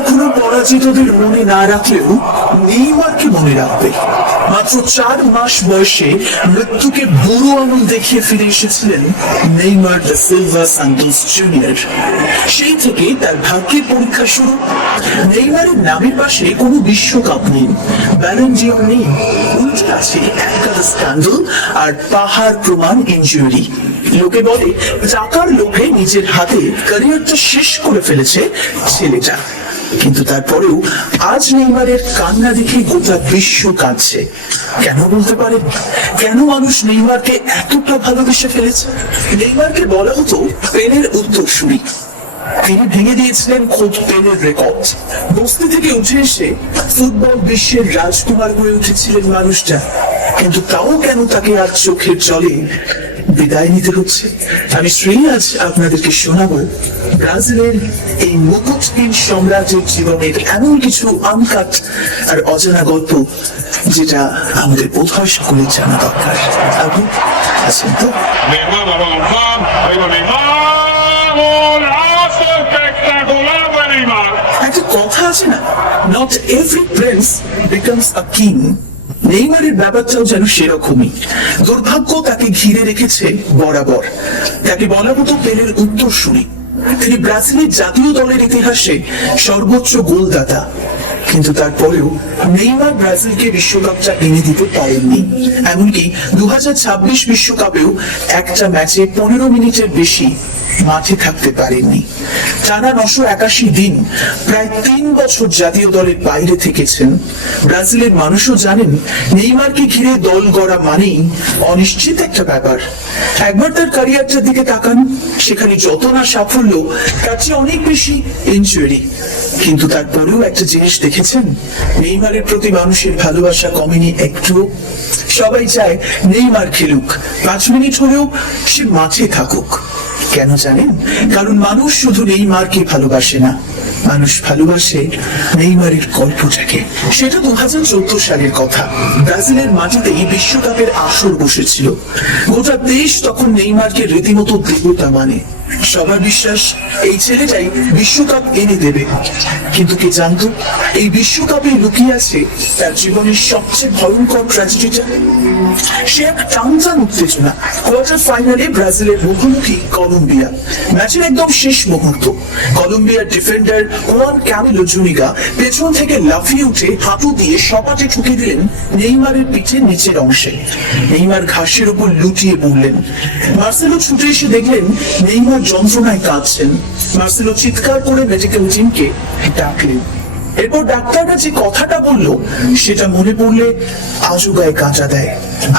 কখনো পরাজিতদের মনে না রাখলেও নেইমারকে মনে রাখবে। মাত্র 4 মাস বয়সে মৃত্যুকে বুড়ো আঙুল দেখিয়ে ফিরে এসেছিলেন Neymar da Silva Santos junior. সেই থেকে তার ভাগ্যের পরীক্ষা শুরু। নেইমারের নামের পাশে কোনো বিশ্বকাপ নেই, ব্যালন ডিওর নেই, উল্টে আছে একগাদা স্ক্যান্ডাল আর পাহাড় প্রমাণ ইনজুরি। লোকে বলে টাকার লোভে নিজের হাতে ক্যারিয়ারটা শেষ করে ফেলেছে ছেলেটা, কিন্তু তারপরেও আজ নেইমারের কান্না দেখে গোটা বিশ্ব কাঁদছে। কেন বলতে পারেন, কেন মানুষ নেইমারকে এতটা ভালোবেসে ফেলেছে? নেইমারকে বলা হতো পেলের উত্তরসূরি। তিনি ভেঙে দিয়েছিলেন খোদ পেলের রেকর্ড। বস্তি থেকে উঠে এসে ফুটবল বিশ্বের রাজকুমার হয়ে উঠেছিলেন মানুষটা, কিন্তু তাও কেন তাকে আজ চোখের জলে বিদায় নিতে হচ্ছে? আমি শ্রীরাজ আপনাদেরকে শোনাবো ব্রাজিলের এই মুকুটহীন সম্রাটের জীবনের এমন কিছু আনকাট আর অজানা গল্প, যেটা আমাদের বোধহয় সকলের জানা দরকার। আপনি আছেন তো? একটা কথা আছে না, not every Prince becomes a king. নেইমারের ব্যাপারটাও যেন সেরকমই। দুর্ভাগ্য তাকে ঘিরে রেখেছে বরাবর। তাকে বলা হতো পেলের উত্তরসূরি। তিনি ব্রাজিলের জাতীয় দলের ইতিহাসে সর্বোচ্চ গোলদাতা, কিন্তু তারপরেও নেইমার ব্রাজিলকে বিশ্বকাপটা এনে দিতে পারেননি। এমনকি 2026 বিশ্বকাপেও একটা ম্যাচে 15 মিনিটের বেশি মাঠে থাকতে পারেননি। টানা 981 দিন, প্রায় 3 বছর জাতীয় দলের বাইরে থেকেছেন। ব্রাজিলের মানুষও জানেন নেইমারকে ঘিরে দল গড়া মানেই অনিশ্চিত একটা ব্যাপার। একবার তার ক্যারিয়ারটার দিকে তাকান, সেখানে যত না সাফল্য, তার চেয়ে অনেক বেশি ইনজুরি। কিন্তু তারপরেও একটা জিনিস দেখেছেন, নেইমারের প্রতি মানুষের ভালোবাসা কমেনি একটু। সবাই চায় নেইমার খেলুক, 5 মিনিট হলেও সে মাঠে থাকুক। কেন জানেন? কারণ মানুষ শুধু নেইমারকে ভালোবাসে না, মানুষ ভালোবাসে নেইমারের গল্পটাকে। সেটা 2014 সালের কথা। ব্রাজিলের মাটিতেই বিশ্বকাপের আসর বসেছিল। গোটা দেশ তখন নেইমারকে রীতিমতো দেবতা মানে। সবার বিশ্বাস এই ছেলেটাই বিশ্বকাপ এনে দেবে। কিন্তু কে জানতো এই বিশ্বকাপে লুকিয়ে আছে তার জীবনের সবচেয়ে ভয়ঙ্কর ট্র্যাজেডিটা? সে এক টানটান উত্তেজনা। কোয়ার্টার ফাইনালে ব্রাজিলের মুখোমুখি কলম্বিয়া। ম্যাচের একদম শেষ মুহূর্ত। কলম্বিয়ার ডিফেন্ডার হুয়ান ক্যামিলো জুনিগা পেছন থেকে লাফিয়ে উঠে হাঁটু দিয়ে সপাটে ঠুকে দিলেন নেইমারের পিঠের নিচের অংশে। নেইমার ঘাসের উপর লুটিয়ে পড়লেন। মার্সেলো ছুটে এসে দেখলেন নেইমার যন্ত্রণায় কাঁদছেন। মার্সেলো চিৎকার করে মেডিকেল টিমকে ডাকলেন। এরপর ডাক্তাররা যে কথাটা বললো সেটা মনে পড়লে আজও গায়ে কাঁচা দেয়।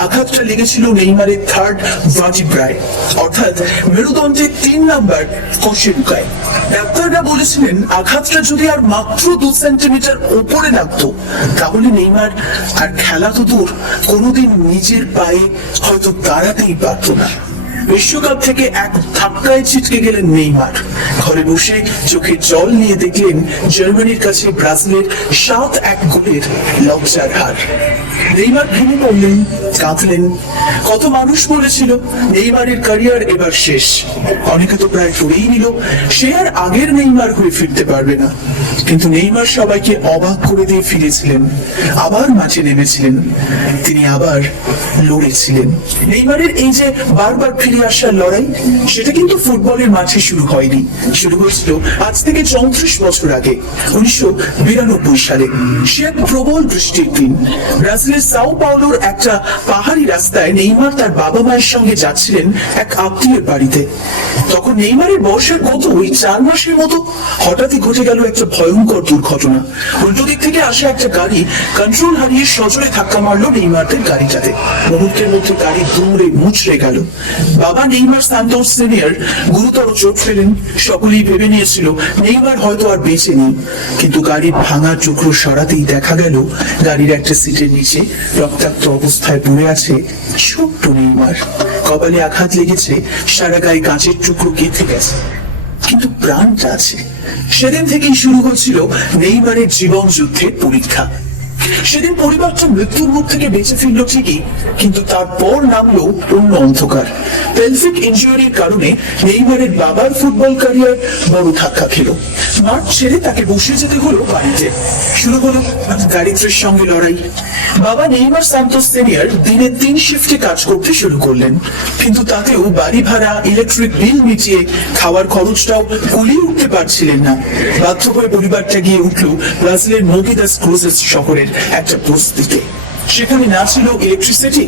আঘাতটা লেগেছিল নেইমারের 3rd ভার্টিব্রায়, অর্থাৎ মেরুদণ্ডের 3 নাম্বার কশেরুকায়। ডাক্তাররা বলেছিলেন আঘাতটা যদি আর মাত্র 2 সেন্টিমিটার উপরে লাগতো, তাহলে নেইমার আর খেলা তো দূর, কোনোদিন নিজের পায়ে হয়তো দাঁড়াতেই পারত না। বিশ্বকাপ থেকে এক ধাক্কায় ছিটকে গেলেন নেইমার। ঘরে বসে চোখে জল নিয়ে দেখলেন জার্মানির কাছে ব্রাজিলের 7-1 গোলের লজ্জার হার। নেইমার ভেঙে পড়লেন, কাঁদলেন। কত মানুষ বলেছিল নেইমারের ক্যারিয়ার এবার শেষ। অনেকে তো প্রায় ধরেই নিল সে আর আগের নেইমার হয়ে ফিরতে পারবে না। কিন্তু নেইমার সবাইকে অবাক করে দিয়ে ফিরেছিলেন, আবার মাঠে নেমেছিলেন, তিনি আবার লড়েছিলেন। নেইমারের এই যে বারবার ফিরে আসার লড়াই, সেটা কিন্তু ফুটবলের মাঠে শুরু হয়নি। শুরু হয়েছিল আজ থেকে 34 বছর আগে, 1992 সালে। সে এক প্রবল বৃষ্টির দিন। ব্রাজিলের সাও পাওলোর একটা পাহাড়ি রাস্তায় নেইমার তার বাবা মায়ের সঙ্গে যাচ্ছিলেন এক আত্মীয়ের বাড়িতে। তখন নেইমারের বয়সের কত, ওই 4 মাসের মতো। হঠাৎই ঘটে গেল একটা ভয়ঙ্কর দুর্ঘটনা। উল্টো দিক থেকে আসা একটা গাড়ি কন্ট্রোল হারিয়ে সজোরে ধাক্কা মারলো নেইমারদের গাড়িটাতে। মুহূর্তের মধ্যে গাড়ি দৌড়ে মুচড়ে গেল। বাবা নেইমার সান্তোস সিনিয়র গুরুতর চোট পেলেন। সকলেই ভেবে নিয়েছিল নেইমার হয়তো আর বেঁচে নেই, কিন্তু গাড়ির ভাঙা টুকরো সরাতেই দেখা গেল গাড়ির একটা সিটের নিচে রক্তাক্ত অবস্থায় পড়ে আছে ছোট্ট নেইমার। কপালে আঘাত লেগেছে, সারা গায়ে কাঁচের টুকরো গেঁথে গেছে, কিন্তু প্রাণটা আছে। সেদিন থেকেই শুরু হচ্ছিল নেইমারের জীবন যুদ্ধের পরীক্ষা। সেদিন পরিবারটা মৃত্যুর মুখ থেকে বেঁচে ফিরল ঠিকই, কিন্তু তারপর নামলো অন্য অন্ধকার। পেলভিক ইনজুরির কারণে নেইমারের বাবার ফুটবল ক্যারিয়ার বড় ধাক্কা খেল। মাঠ ছেড়ে তাকে বসে যেতে হলো বাড়িতে। শুরু হলো দারিদ্রের সঙ্গে লড়াই। বাবা নেইমার সান্তোস সিনিয়র দিনে 3 শিফটে কাজ করতে শুরু করলেন, কিন্তু তাতেও বাড়ি ভাড়া, ইলেকট্রিক বিল মিটিয়ে খাওয়ার খরচটাও কুলিয়ে উঠতে পারছিলেন না। বাধ্য হয়ে পরিবারটা গিয়ে উঠল ব্রাজিলের মোগিদাস ক্রুজেস শহরের একটা বস্তিতে। সেখানে না ছিল ইলেকট্রিসিটি,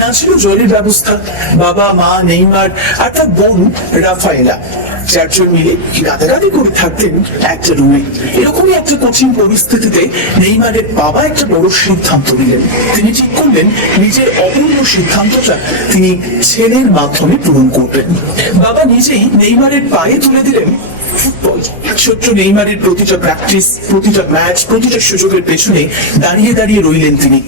না ছিল জলের ব্যবস্থা। বাবা, মা, নেইমার আর তার বোন রাফায়েলা 4 জন মিলে রাতারাতি করে থাকতেন একটা রুমে। এরকমই একটা কঠিন পরিস্থিতিতে নেইমারের বাবা একটা বড় সিদ্ধান্ত নিলেন। তিনি ঠিক করলেন নিজের অপূর্ণ সিদ্ধান্তটা তিনি ছেলের মাধ্যমে পূরণ করবেন। বাবা নিজেই নেইমারের পায়ে তুলে দিলেন ফুটবল। ছোট্ট নেইমারের প্রতিটা প্র্যাকটিস, প্রতিটা ম্যাচ, প্রতিটা সুযোগের পেছনে দাঁড়িয়ে দাঁড়িয়ে রইলেন তিনি।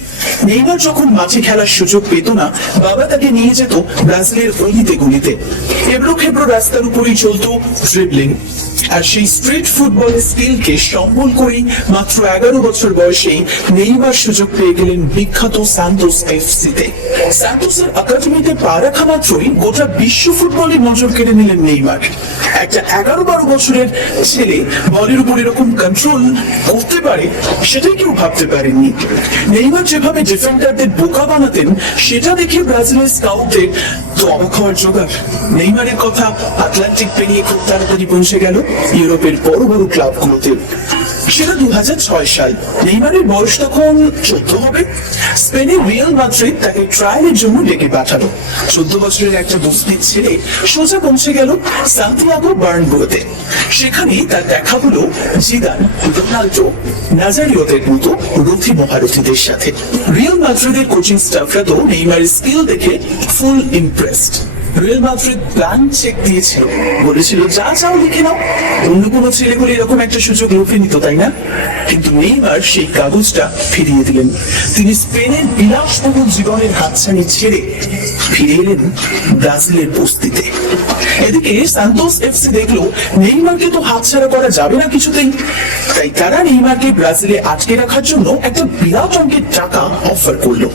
নেইমার যখন মাঠে খেলার সুযোগ পেত না, বাবা তাকে নিয়ে যেত ব্রাজিলের অলিতে গলিতে। এবড়ো খেবড়ো রাস্তার উপরেই চলতো ড্রিবলিং। আর সেই স্ট্রিট ফুটবলের স্কিলকে সম্বল করেই মাত্র 11 বছর বয়সেই নেইমার সুযোগ পেয়ে গেলেন বিখ্যাত সান্তোস এফসিতে। সান্তোসের একাডেমিতে পা রাখা মাত্রই গোটা বিশ্ব ফুটবলে নজর কেড়ে নিলেন নেইমার। একটা 11-12 বছরের ছেলে বলের উপর এরকম কন্ট্রোল করতে পারে, সেটাই কেউ ভাবতে পারেননি। নেইমার যেভাবে ডিফেন্ডারদের বোকা বানাতেন, সেটা দেখে ব্রাজিলের স্কাউটদের তো অবাক হওয়ার জোগাড়। নেইমারের কথা আটলান্টিক পেরিয়ে খুব তাড়াতাড়ি পৌঁছে গেল ইউরোপের বড় বড় ক্লাবগুলোতে। সেটা 2006 সাল। নেইমারের বয়স তখন 14 হবে। স্পেনের রিয়াল মাদ্রিদ তাকে ট্রায়ালের জন্য ডেকে পাঠালো। 14 বছরের একটা বস্তির ছেলে সোজা পৌঁছে গেল সান্তিয়াগো বার্নব্যুতে। সেখানে তার দেখা হলো জিদান, রোনাল্ডো, নাজারিওদের মতো রথী মহারথীদের সাথে। রিয়াল মাদ্রিদের কোচিং স্টাফরা তো নেইমারের স্কিল দেখে full impressed. Real Madrid plan check দিয়েছিল, বলেছিল যা চাও লিখে নাও। অন্য কোনো ছেলে করে এরকম একটা সুযোগ লোভে নিত, তাই না? কিন্তু নেইমার সেই কাগজটা ফিরিয়ে দিলেন। তিনি স্পেনের বিলাসবহুল জীবনের হাতছানি ছেড়ে ফিরে এলেন ব্রাজিলের বস্তিতে। এদিকে সান্তোস এফসি দেখলো নেইমারকে তো হাতছাড়া করা যাবে না কিছুতেই, তাই তারা নেইমারকে ব্রাজিলে আটকে রাখার জন্য একটা বিরাট অঙ্কের টাকা অফার করলো।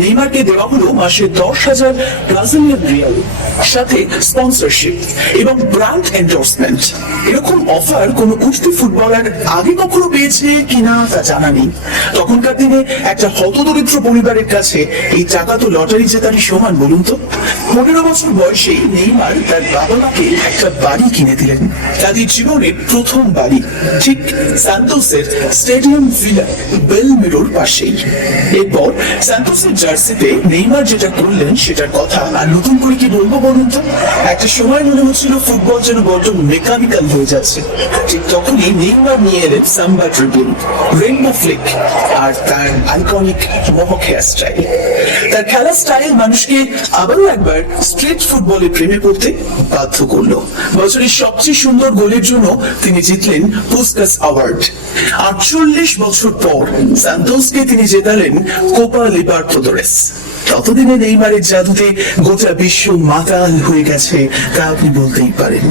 নেইমারকে দেওয়া হলো মাসে 10,000 ব্রাজিলিয়ান রিয়াল, সাথে স্পন্সরশিপ এবং ব্র্যান্ড এন্ডোর্সমেন্ট। এরকম অফার কোনো উঠতি ফুটবলার আগে কখনো পেয়েছে কিনা তা জানা নেই। তখনকার দিনে একটা হতদরিদ্র পরিবারের কাছে এই টাকা তো লটারি জেতারই সমান, বলুন তো। 15 বছর বয়সেই নেইমার তার বাবা মাকে একটা বাড়ি কিনে দিলেন, তাদের জীবনের প্রথম বাড়ি, ঠিক সান্তোসের স্টেডিয়াম ভিলা বেলমিরোর পাশেই। এরপর সান্তোসের জার্সিতে নেইমার যেটা করলেন সেটার কথা আর নতুন করে কি বলবো বলুন তো। একটা সময় মনে হচ্ছিল ফুটবল যেন বড্ড মেকানিক্যাল হয়ে যাচ্ছে। ঠিক তখনই নেইমার নিয়ে এলেন সাম্বা ড্রিবল, রেইনবো ফ্লিক আর তার আইকনিক মোহক হেয়ার স্টাইল। তার খেলার স্টাইল মানুষকে আবারও একবার স্ট্রিট ফুটবলে প্রেমে পড়তে বাধ্য করলো। বছরের সবচেয়ে সুন্দর গোলের জন্য তিনি জিতলেন পুসকাস অ্যাওয়ার্ড। 48 বছর পর সান্তোসকে তিনি জেতালেন কোপা লিবার্টাদোরেস। ততদিনে নেইমারের জাদুতে গোটা বিশ্ব মাতাল হয়ে গেছে, তা আপনি বলতেই পারেন।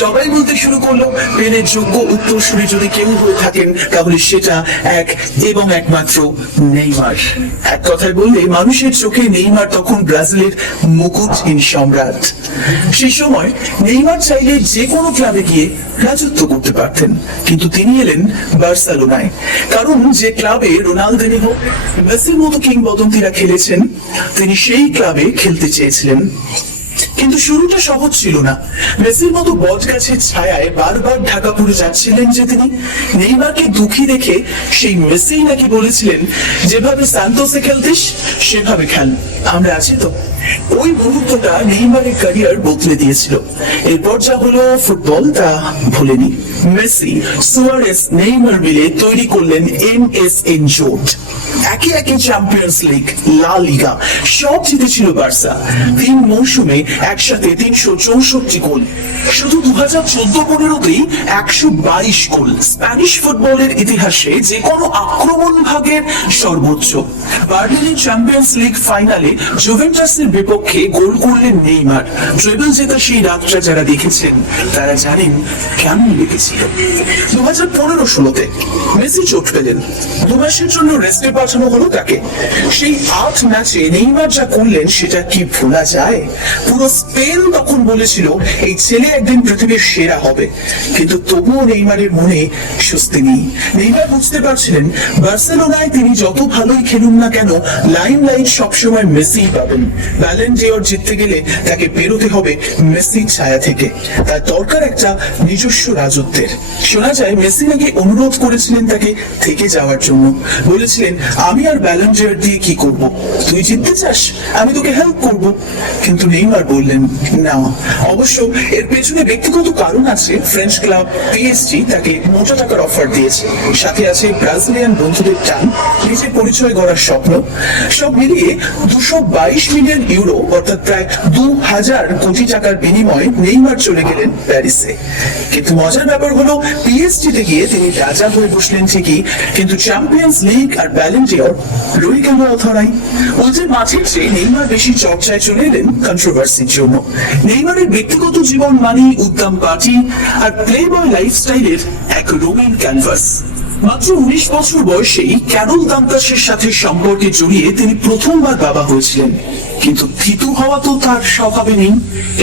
সবাই বলতে শুরু করলো পেলের যোগ্য উত্তরসূরি যদি কেউ হয়ে থাকেন তাহলে সেটা এক এবং একমাত্র নেইমার। এক কথায় বললে মানুষের চোখে নেইমার তখন ব্রাজিলের মুকুটহীন সম্রাট। সেই সময় নেইমার চাইলে যে কোনো ক্লাবে গিয়ে রাজত্ব করতে পারতেন, কিন্তু তিনি এলেন বার্সেলোনায়। কারণ যে ক্লাবে রোনালদিনহো, মেসির মতো কিংবদন্তিরা খেলেছেন, তিনি সেই ক্লাবে খেলতে চেয়েছিলেন। কিন্তু শুরুটা সহজ ছিল না। মেসির মতো বট গাছের ছায়ায় বারবার ঢাকা পড়ে যাচ্ছিলেন যে তিনি। নেইমারকে দুঃখী দেখে সেই মেসি নাকি বলেছিলেন, যেভাবে সান্তোসে খেলতিস সেভাবে খেল, আমরা আছি তো। ওই মুহূর্তটা নেইমারের ক্যারিয়ার বদলে দিয়েছিল। এরপর যা হলো ফুটবল তা ভুলেনি। মেসি, সুয়ারেস, নেইমার মিলে তৈরি করলেন MSN জোট। একে একে চ্যাম্পিয়ন্স লিগ, লা লিগা সব জিতেছিল বার্সা। 3 মৌসুমে একসাথে 364 গোল। শুধু 2014-15তেই 122 গোল, স্প্যানিশ ফুটবলের ইতিহাসে যে কোনো আক্রমণ ভাগের সর্বোচ্চ। বার্লিনের চ্যাম্পিয়ন্স লিগ ফাইনালে জুভেন্টাসের বিপক্ষে গোল করলেন নেইমার। ট্রেবল জেতা সেই রাতটা যারা দেখেছেন তারা জানেন কেমন লেগেছিল। 2015-16তে মেসি চোট পেলেন, 2 মাসের জন্য রেস্টে পাঠানো হলো তাকে। সেই 8 ম্যাচে নেইমার যা করলেন সেটা কি ভোলা যায়? পুরো স্পেন তখন বলেছিল এই ছেলে একদিন পৃথিবীর সেরা হবে, কিন্তু তবুও নেইমারের মনে স্বস্তি নেই। নেইমার বুঝতে পারছিলেন বার্সেলোনায় তিনি যত ভালোই খেলুন না কেন লাইমলাইট সবসময় মেসি পাবেন। ব্যালন ডিওর জিততে গেলে তাকে বেরোতে হবে মেসির ছায়া থেকে। তার দরকার একটা নিজস্ব রাজত্বের। শোনা যায় মেসি নাকি অনুরোধ করেছিলেন তাকে থেকে যাওয়ার জন্য, বলেছিলেন আমি আর ব্যালন ডিওর দিয়ে কি করব, তুই জিততে চাস, আমি তোকে হেল্প করব। কিন্তু নেইমার বললেন না। অবশ্য এর পেছনে ব্যক্তিগত কারণ আছে। ফ্রেঞ্চ ক্লাব পিএসজি তাকে মোটা টাকার অফার দিয়েছে, সাথে আছে ব্রাজিলিয়ান বন্ধুদের টান, নিজের পরিচয় গড়ার স্বপ্ন। সব মিলিয়ে 222 মিলিয়ন ইউরো অর্থাৎ প্রায় 2000 কোটি টাকার বিনিময়ে নেইমার চলে গেলেন প্যারিসে। কিন্তু মজার ব্যাপার হলো পিএসজিতে গিয়ে তিনি রাজা হয়ে বসলেন ঠিকই, কিন্তু চ্যাম্পিয়ন্স লিগ আর ব্যালন ডিওর রয়ে গেল অধরাই। ওদের মাঠের চেয়ে নেইমার বেশি চর্চায় চলে এলেন কন্ট্রোভার্সির জন্য। নেইমারের ব্যক্তিগত জীবন মানেই উদ্দাম পার্টি আর প্লে বয় লাইফস্টাইলের এক রঙিন ক্যানভাস। মাত্র 19 বছর বয়সেই ক্যারল দান্তাসের সাথে সম্পর্কে জড়িয়ে তিনি প্রথমবার বাবা হয়েছিলেন, কিন্তু থিতু হওয়া তো তার স্বভাবে নেই।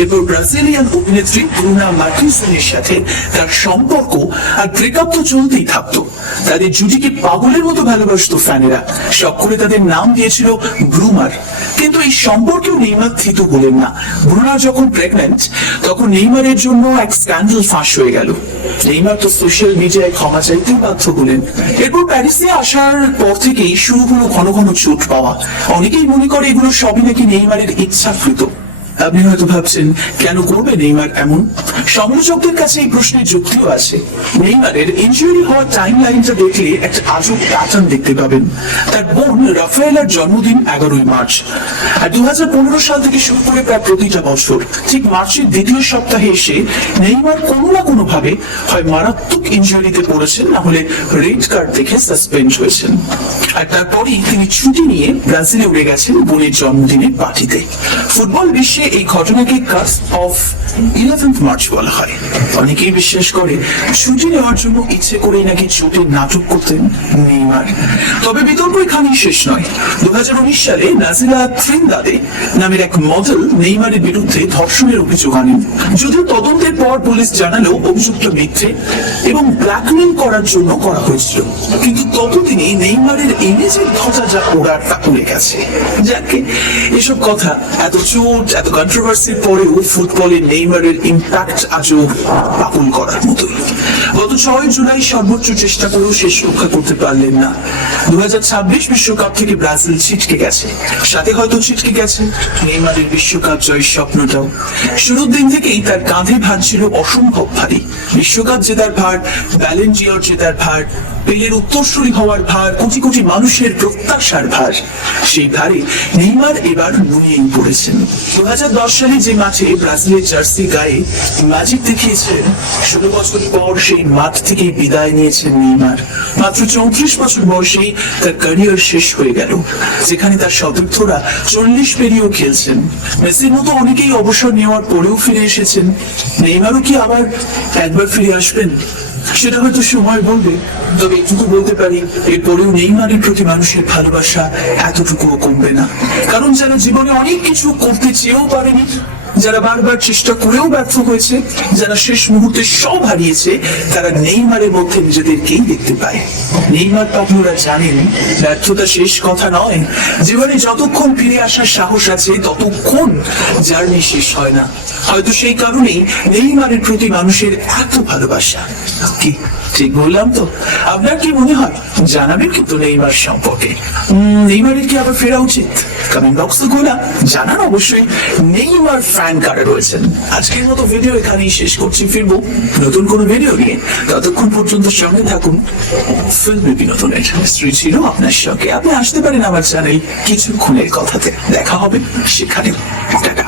এরপর ব্রাজিলিয়ান অভিনেত্রী ব্রুনা মার্টিনসনের সাথে তার সম্পর্ক আর ব্রেকআপ তো চলতেই থাকতো। তাদের জুটিকে পাগলের মতো ভালোবাসতো ফ্যানেরা, শখ করে তাদের নাম দিয়েছিল ব্রুমার। কিন্তু এই সম্পর্কেও নেইমার থিতু হলেন না। ব্রুনা যখন প্রেগন্যান্ট তখন নেইমারের জন্য এক স্ক্যান্ডাল ফাঁস হয়ে গেল। নেইমার তো সোশ্যাল মিডিয়ায় ক্ষমা চাইতে বাধ্য হলেন। এরপর প্যারিসে আসার পর থেকেই শুরু হলো ঘন ঘন চোট পাওয়া। অনেকেই মনে করে এগুলো সবই নাকি নেইমারের ইচ্ছাকৃত। আপনি হয়তো ভাবছেন কেন করবে নেইমার এমন? সমালোচকদের কাছে এই প্রশ্নের যুক্তিও আছে। নেইমারের ইনজুরি হওয়ার টাইম লাইনটা দেখলে একটা আজব প্যাটার্ন দেখতে পাবেন। তার বোন রাফায়েলার জন্মদিন 11 মার্চ, আর 2015 সাল থেকে শুরু করে প্রায় প্রতিটা বছর ঠিক মার্চের দ্বিতীয় সপ্তাহে এসে নেইমার কোনো না কোনো ভাবে হয় মারাত্মক ইনজুরিতে পড়েছেন, না হলে রেড কার্ড দেখে সাসপেন্ড হয়েছেন। আর তারপরেই তিনি ছুটি নিয়ে ব্রাজিলে উড়ে গেছেন বোনের জন্মদিনের পার্টিতে। ফুটবল বিশ্বে এই ঘটনাকে কাস্প অফ 11th মার্চ বলা হয়। অনেকেই বিশ্বাস করে ছুটি নেওয়ার জন্য ইচ্ছে করে নাকি চোটের নাটক করতেন নেইমার। তবে বিতর্ক এখানেই শেষ নয়। 2019 সালে নাজিলা ট্রিনদাদে নামের এক মডেল নেইমারের বিরুদ্ধে ধর্ষণের অভিযোগ আনেন। যদিও তদন্তের পর পুলিশ জানালো অভিযুক্ত মিথ্যে এবং ব্ল্যাকমেইল করার জন্য করা হয়েছিল, কিন্তু ততদিনে নেইমারের ইমেজের ধ্বজা যা ওড়ার তা উড়ে গেছে। যাকে এসব কথা, এত চোট, এত কন্ট্রোভার্সির পরেও ফুটবলে নেইমারের ইম্প্যাক্ট আজও পাগল করার মতোই। গত 6 জুলাই সর্বোচ্চ চেষ্টা করেও শেষ রক্ষা করতে পারলেন না। 2026 বিশ্বকাপ থেকে ব্রাজিল ছিটকে গেছে, সাথে হয়তো ছিটকে গেছে নেইমারের বিশ্বকাপ জয়ের স্বপ্নটাও। শুরুর দিন থেকেই তার কাঁধে ভার ছিল অসম্ভব ভারী। বিশ্বকাপ জেতার ভার, ব্যালন ডিওর জেতার ভার, পেলের উত্তরসূরি হওয়ার ভার, কোটি কোটি মানুষের প্রত্যাশার ভার। সেই ভারে নেইমার এবার নুয়েই পড়েছেন। 2010 সালে যে মাঠে ব্রাজিলের জার্সি গায়ে ম্যাজিক দেখিয়েছেন, 16 বছর পর সেই মাঠ থেকেই বিদায় নিয়েছেন নেইমার। মাত্র 34 বছর বয়সেই তার ক্যারিয়ার শেষ হয়ে গেল, যেখানে তার সতীর্থরা 40 পেরিয়েও খেলছেন। মেসির মতো অনেকেই অবসর নেওয়ার পরেও ফিরে এসেছেন। নেইমারও কি আবার একবার ফিরে আসবেন? সেটা হয়তো সময় বলবে। তবে এটুকু বলতে পারি, এরপরেও নেইমারের প্রতি মানুষের ভালোবাসা এতটুকুও কমবে না। কারণ যারা জীবনে অনেক কিছু করতে চেয়েও পারেনি, যারা বারবার চেষ্টা করেও ব্যর্থ হয়েছে, যারা শেষ মুহূর্তে সব হারিয়েছে, তারা নেইমারের মধ্যে নিজেদেরকেই দেখতে পায়। নেইমার পাগলরা জানেন ব্যর্থতা শেষ কথা নয়। জীবনে যতক্ষণ ফিরে আসার সাহস আছে ততক্ষণ জার্নি শেষ হয় না। হয়তো সেই কারণেই নেইমারের প্রতি মানুষের এত ভালোবাসা। কি ঠিক বললাম তো? আপনার কি মনে হয়? জানাবেন কিন্তু নেইমার সম্পর্কে। নেইমারের কি আবার ফেরা উচিত? কমেন্ট বক্সে গোলা জানান অবশ্যই। নেইমার ফ্যান কারা রয়েছেন। আজকের মতো ভিডিও এখানেই শেষ করছি, ফিরবো নতুন কোনো ভিডিও নিয়ে। ততক্ষণ পর্যন্ত সঙ্গে থাকুন ফিল্মি বিনোদনের। শ্রী ছিল আপনার সঙ্গে। আপনি আসতে পারেন আমার চ্যানেল কিছুক্ষণের কথাতে। দেখা হবে সেখানে। টাটা।